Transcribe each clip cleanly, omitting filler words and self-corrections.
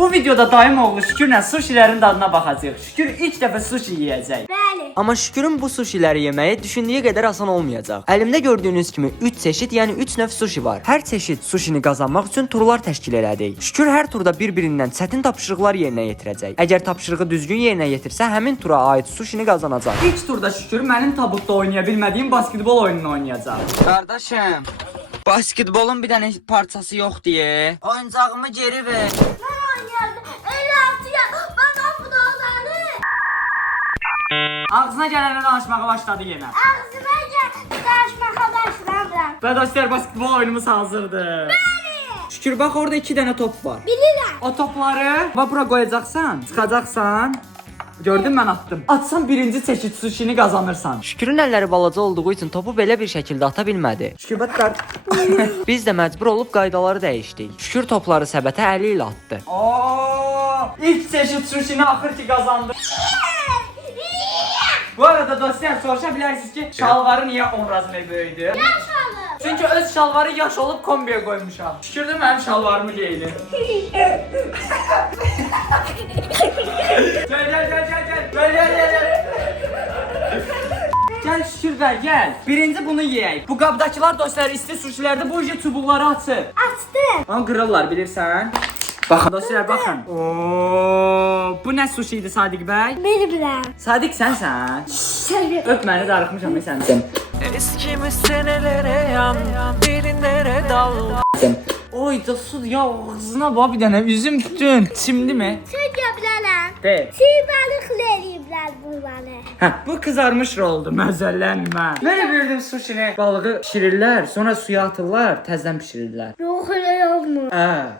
Bu videoda dayım oğlu Şükürlə sushilərin dadına baxacağıq. Şükür ilk dəfə sushi yeyəcək. Bəli. Amma Şükürün bu suşiləri yeməyi düşündüyü qədər asan olmayacaq. Əlimdə gördüyünüz kimi 3 çeşid, yəni 3 növ sushi var. Hər çeşid sushini qazanmaq üçün turlar təşkil elədik. Şükür hər turda bir-birindən çətin tapşırıqlar yerinə yetirəcək. Əgər tapşırığı düzgün yerinə yetirsə, həmin tura aid sushini qazanacaq. İlk turda Şükür mənim tabutda oynaya bilmədiyim basketbol oyununu oynayacaq. Qardaşım, basketbolun bir dənə parçası yox deyə. Oyuncağımı geri ver. Mən oynayardım. 56 ya. Bana bu dağları. Ağzına gələnə danışmağa başladı yenə. Ağzıma gel. Daşmağa başlamıram. Və dostlar, basketbol oyunumuz hazırdır. Şükür, bax orada 2 dənə top var. Bilirəm. O topları bura qoyacaqsan, çıxacaqsan. Gördün, mən atdım. Atsan birinci çeşid sushini qazanırsan. Şükürün əlləri balaca olduğu üçün topu belə bir şəkildə ata bilmədi. Şükür, bax. Biz də məcbur olub qaydaları dəyişdik. Şükür topları səbətə əli ilə atdı. Oo! İlk çeşid sushini axır ki qazandı. Bu arada dostlar, soruşa bilərsiniz ki, şalvarı niyə 10 razmer böyüdü? Yaşalım. Çünki öz şalvarı yaş olub kombiyə qoymuşam. Şükür də mənim şalvarımı geyinir. Gel. Gel Şükür bəy, gəl. Birinci bunu yeyək. Bu qabdakılar dostlar isti sushilərdə bu çubuqları açır. Açdım. Onu qırırlar, bilirsən? Baxın dostlar, baxın. Oo, bu nə sushi idi Sadiq bəy? Bilirəm. Sadiq sənsən. Seni. Öp məni, darıxmışam sənsən. Eskimiş senelere yan, derinlere dal. Oy da su ya, ağzına bax bir dənə üzüm bütün. Çimdi mi? Söz bilərəm. De. Çiğ balıqla eləyiblər bunları. Hə, bu kızarmış roldu, məzəllənmə. Mən bildim sushini. Balığı pişirirlər, sonra suya atırlar, təzədən pişirirlər. Yox elə olmur.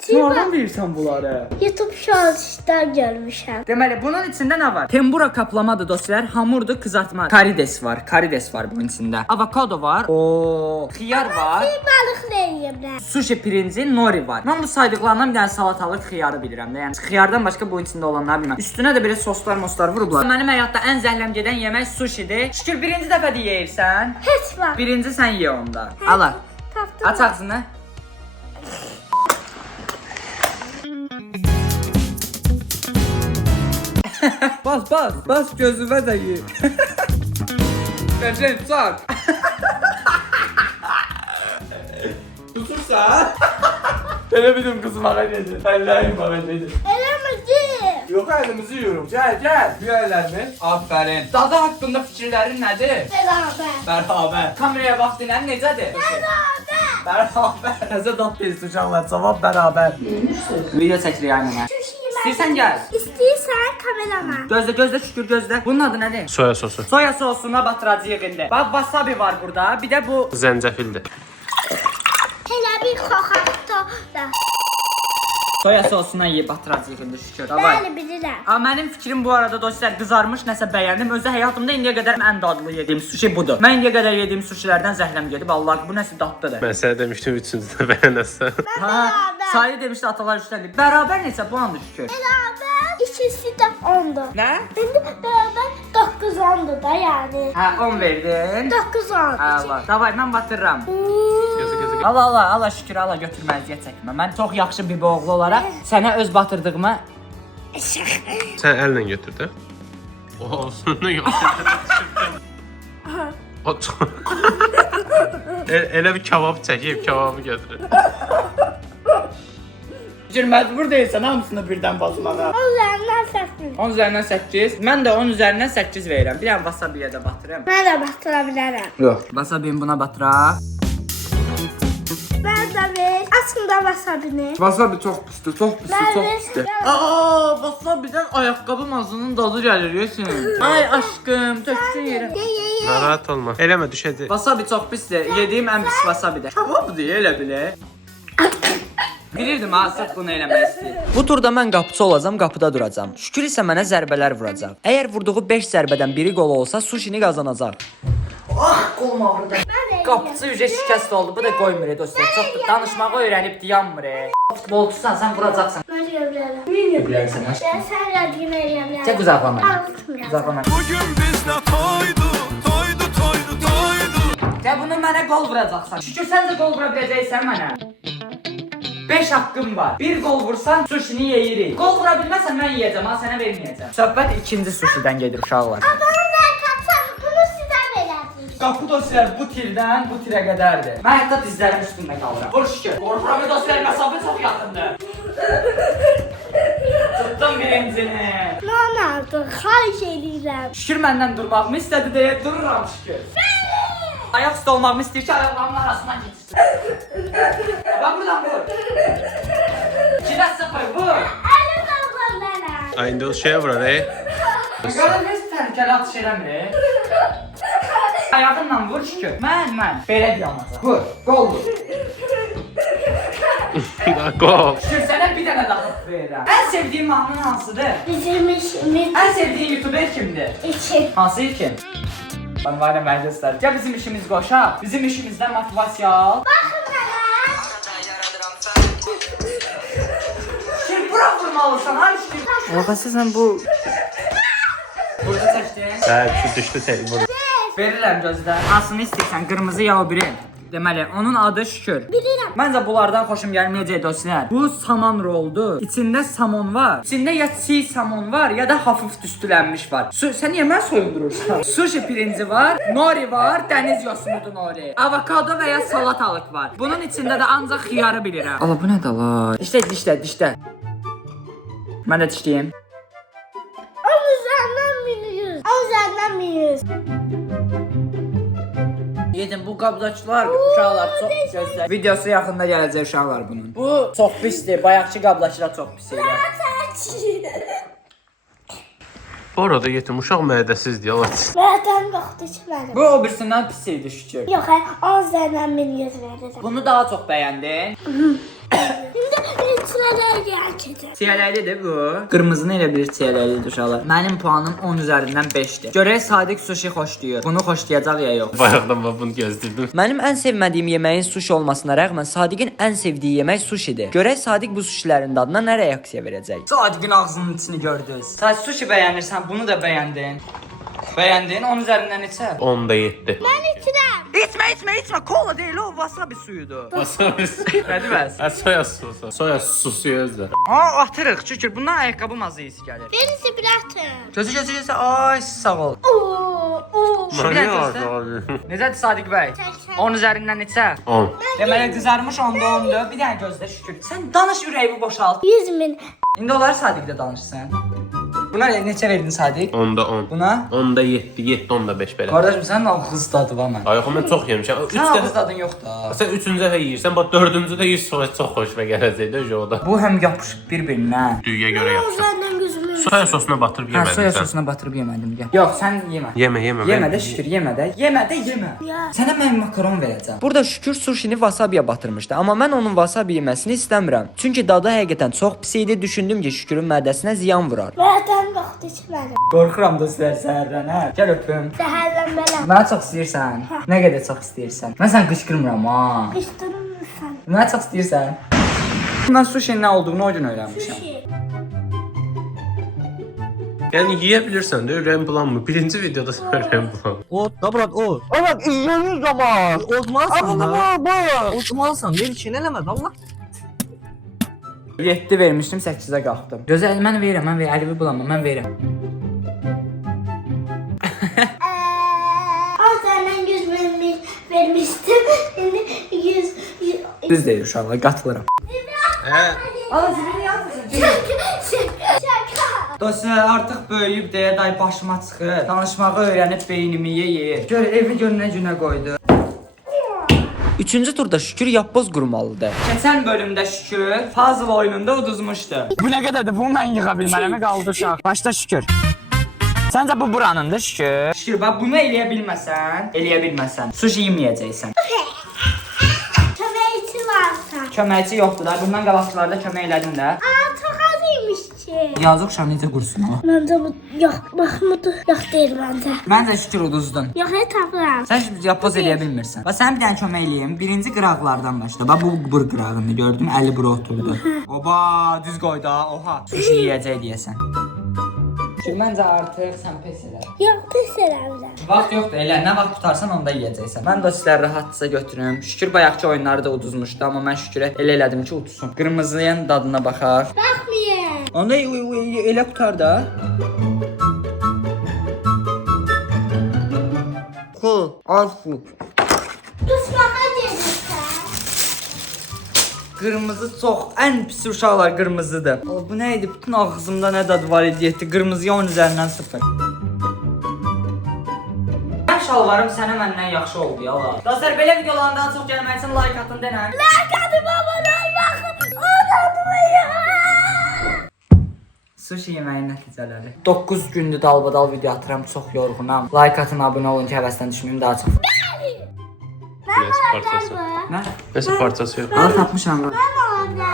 Sonradan bilirsən bunları. YouTube şanslar görmüşəm. Deməli, bunun içində nə var? Tempura kaplamadır dostlar, hamurdur, kızartma. Karides var bunun içində. Avokado var. Oo, xiyar var. Çiğ balıqla eləyiblər. Sushi pirinci, nori var. Mən bu saydıqlarından bir dənə salatalıq xiyarı bilirəm də. Yəni xiyardan başqa bu içində olanları bilmirəm. Üstünə də belə soslar, moslar vurublar. Mənim həyatda ən zəhləm gedən yemək sushidir. Şükür birinci dəfədir yeyirsən. Heç var. Birinci sən ye onda. Ala. Tapdım. Aç ağzını. Bas gözüme de ye. Sen çak. Tutursan. Hele bildim kızım ağabeydi. Allah'ım ağabeydi. Eləmədim. Yok elimizi yiyorum. Gel. Güzellermi? Aferin. Dadı hakkında fikirlerin nedir? Beraber. Kameraya baktın en necədir? Beraber. Təzə dad tez uşaqlar, cavab beraber. Video çəkirik aynına. İstəyirsən gəl. İstəyirsən kameraman. Gözlə Şükür gözlə. Bunun adı nədir? Soya sosu. Soya sosuna batıracağıq indi. Bax wasabi var burada. Bir də bu Zəncəfildir. Elə bir xoxatda da. soya sosuna yeyib batıracağıq indi Şükür. Davay. Bəli bilirəm. Amma mənim fikrim bu arada dostlar, qızarmış nəsə bəyəndim. Özü həyatımda indiyə qədər ən dadlı yediyim sushi budur. Mən indiyə qədər yediyim sushilərdən zəhləm gedib. Allah, bu nəsə dadlıdır. Mən sənə demişdim üçüncüdə bəyənəsən. Ha, sayı demişdi atalar üçdəndir. Bərabər neçə puandır Şükür? Bərabər ikisi də 10'dur. Nə? İndi bərabər 9 10'dur da yəni. Hə, 10 verdin. 9 10. Allah. Davay, mən batırıram. Gözə. Allah Şükür, Allah götürmə, əziyyət çəkmə. Mən çox yaxşı bir oğlu olaraq sənə öz batırdığımı Sən əllə götür də. Olsun, nə yox. Elə bir kebab çəkib, kebabı götürür. Şükür, məcbur deyilsən hamısını birdən basmağa. Onlardan səsli. 10 üzərindən 8. Mən də 10 üzərindən 8 verirəm. Bir dənə wasabiyə də batırım. Mən də bastıra bilərəm. Yox. Wasabini buna batıraq. Mən də ver. Aslında wasabini. Wasabi çox pisdir, çox pisdir. Aa, wasabidən ayaqqabı mazının dadı gəlir yesin. Ay aşkım, töksün yerə. Narahat olma. Eləmə, düşəcək. Wasabi çox pisdir. Yediyim ən pis wasabidir. Kebabdır, elə bilə. Bilirdim ha, sırf bunu eləmək istəyir. Bu turda mən qapıçı olacam, qapıda duracam. Şükür isə mənə zərbələr vuracaq. Əgər vurduğu 5 zərbədən biri qol olsa, sushini qazanacaq. Ah, qolum ağrıdı. Qapıçı ücə şikəst oldu. Bu da qoymur dostlar. Çox da danışmağı öyrənib dayanmır. Futbolçusan, sən vuracaqsan. Mən də bilərəm. Bilərsən ha. Mən sən yadını eləyəm. Çək uzaqlama. Uzaqlama. Uzaqlama. Bugün bizde toydu. Ya bunu mənə qol vuracaqsan. Şükür sən də qol vura biləcəksən mənə. 5 hakkım var. Bir gol vursan sushini yeyirik. Gol vura bilməsən mən yeyəcəm, ha sənə verməyəcəm. Söhbət ikinci sushidən gedir uşaqlar. Bana ne katsam bunu size vereceğim. Qapı dosyalar bu tirdən bu tirə qədərdir. Mən hətta dizlərim üstündə qalıram. Vur şükür. Qorxuram dosyalar məsafə çox yaxındır. Tuttum birincini. Ne oldu? Xahiş edirəm. Şükür məndən durmağımı istədi deyə dururam şükür. Ayaq üstə olmağımı istəyir ki, ayaqlarımın arasından geçsin. Bak buradan vur. 2-0 vur. Elim ablalara. Ay indi o şeye vurar Görün biz təhlükəli atış eləmir. Ayağımla vur şükür. Mən. Belə deyəməcəm. Vur. Gol vur. Gol. Şükür sənə bir dənə daha verirəm. Ən sevdiyim mahnı hansıdır? Bizim işimiz Ən sevdiyin YouTuber kimdir? için. Hansı ilkin? Bana var ya mən göstər. Gəl bizim işimiz qoşaq. Bizim işimizdən motivasiya al. Bakın bana. Şimdi bura vurmalısan ha şükür. Olğası sən bu... Burada çəkdin. Şu düştü tek vur. Verirəm gözlə. Hansını istəyirsən? Qırmızı ya o biri. Deməli, onun adı şükür. Bilirəm. Məncə bunlardan xoşum gəlməyəcək dostlar. Bu saman roldur. İçində samon var. İçində ya çiğ samon var, ya da hafif düstülənmiş var. Sən niyə mən soyundurursan? Sushi pirinci var, nori var, dəniz yosunudur nori. Avokado və ya salatalıq var. Bunun içində də ancaq xiyarı bilirəm. Ala bu nədir la? Dişlə. Mən də dişləyim. Onun üzerinden biniyoruz. Onun üzerinden biniyoruz. Yedim bu qabdaçlar uşaqlar çox gözəl. Videosu yaxında gələcək uşaqlar bunun. Bu çox pisdir. Bayaqçı qabdaçlar çox pis idi. Bu arada yetim uşaq mədəsizdir Allah. Zaten yoktu içmedim. Bu o birisindən pis idi şükür. Yok onun üzerinden biniyoruz verdim. Bunu daha çox bəyəndin. Şimdi içmeler gerçekten. Çiyələklidir bu. Qırmızını elə bilir çiyələklidir uşaqlar. Mənim puanım 10 üzərindən 5-dir. Görək Sadiq sushi xoşlayır. Bunu xoşlayacaq ya yox. Bayaqdan ben bunu gözlədim. Mənim ən sevmədiyim yeməyin sushi olmasına rəğmən Sadiqin ən sevdiyi yemək sushidir. Görək Sadiq bu sushilərin dadına nə reaksiya verəcək. Sadiqin ağzının içini gördünüz. Sən sushi bəyənirsən, bunu da bəyəndin. Bəyəndin, 10 üzərindən neçə? 10'da 7. Ben içirəm. İçmə, kola deyil o, wasabi suyudur. Nədir bəs? Soya sosu. Soya sosu özdə. Ha, atırıq, şükür. Bundan ayaqqabım azı isi gəlir. Birisi bırakın. Gözü. Ay, sağ ol. Oo. Bir dənə gözlə. Necədir Sadiq bəy? 10 üzərindən neçə? 10. Deməli qızarmış 10'da 10'dur. Bir dənə gözlə şükür. Sən danış ürəyimi boşalt. 100.000. İndi olar Sadiqlə danışsan. Buna neçə verdin Sadiq? 10'da 10. Buna? 10'da 7, 7 10'da 5 belə. Qardaşım sənin ağız tadı var mən. Ay yox mən çox yemişəm. 3 Sən ağız dəfə tadın yox da. sən 3-cü dəfə yeyirsən, bax 4-cü də yeyir sonra çox xoşuma gələcəkdi o da. Bu həm yapışıb bir-birinə. Düyüyə görə O yapışır. üzerinden gözümü. Soya sosuna batırıb Hə, soya yemədin sən. sosuna batırıb yemədim gəl. Yox, sən yemə. Yemə. Yemə mən- də şükür, yemə də. Yemə. Ya. Sənə mən makaron verəcəm. Burada şükür sushini wasabiyə batırmışdı, amma mən onun wasabi yeməsini istəmirəm. Çünki dadı həqiqətən çox pis idi. Düşündüm ki, şükürün mədəsinə ziyan vurar. Zaten yoktu içmedim. Qorxuram dostlar səhərdən, hə. Gəl öpüm. Zehirlenmeler. Mənə çox istəyirsən. Nə qədər çox istəyirsən. Mən sən qışqırmıram ha. Kıştırmışsın. Mənə çox istəyirsən. Mən sushi nə olduğunu o gün öyrənmişəm. Sushi. Yəni yeyə bilirsən də ürəyin bulanmır. Birinci videoda sən ürəyin bulanmır. O, da o. Ama yiyoruz ama. Olmazsan da. Olmazsan. Bir için eləmə Allah. 7 vermişdim, 8-ə qalxdım. Gözəl, mən verirəm, əlimi bulanma, mən verirəm. O üzerinden 100.000 vermiştim. Şimdi 100. Düz deyir uşaqlar, qatılıram. Hə. Ala zibini yazmışsın. Şaka. Dostlar artıq böyüyüb deyə day başıma çıxır. Danışmağı öyrənib beynimi yeyir. Gör evi gör nə günə qoydu. Üçüncü turda şükür yapboz qurmalıdır. Keçən bölümdə şükür puzzle oyununda uduzmuşdu. Bu nə qədərdir? Bunu mən yığa bilmərəm, qaldı uşaq. Başda şükür. Səncə bu buranındır şükür? Şükür, bax bunu eləyə bilməsən, sushi yeməyəcəksən. Köməkçi varsa. Köməkçi yoxdur da, bundan qabaqçılarda kömək elədin də. Çok azıymış ki. Yazıq uşaq necə qursun o? Bence bu yok. Mahmut yok değil bence. Məncə şükür uduzdun. Yok tapıram. Sən şimdi yapboz eləyə bilmirsən. Bax sən bir dənə kömək eləyim. Birinci qıraqlardan başla. Bax bu qırağını gördün, əli bura oturdu. Oba, düz qoy da. Oha. Sushi yeyəcək deyəsən. Şükür məncə artıq sən pes elə. Yox, pis eləmirəm. Vaxt yoxdur, elə nə vaxt qutarsan onda yeyəcəksən. Mən də sizləri rahatca götürüm. Şükür bayaqki oyunları da uduzmuşdu, amma mən Şükürə elə elədim ki, udsun. Qırmızının dadına baxar. Baxmayın. Onda elə qutar da. Alfu. Qısmağa gedirsən. Qırmızı çox ən pis uşaqlar qırmızıdır. Bu nə idi? Bütün ağzımda nə dad var idi? Qırmızıya 10 üzərindən 0. Mən şalvarım sənə məndən yaxşı oldu ya la. Dostlar belə videoların daha çox gəlmək üçün like atın denən. Qadım abone olmaqı unutmayın. Sushi yeməyin nəticələri. 9 gündür dalbadal video atıram, çox yorğunam. Like atın, abunə olun ki, həvəsdən düşməyim daha çox. Neyse parçası. Nə? Neyse parçası yok. Hala tapmışam. Mən orada.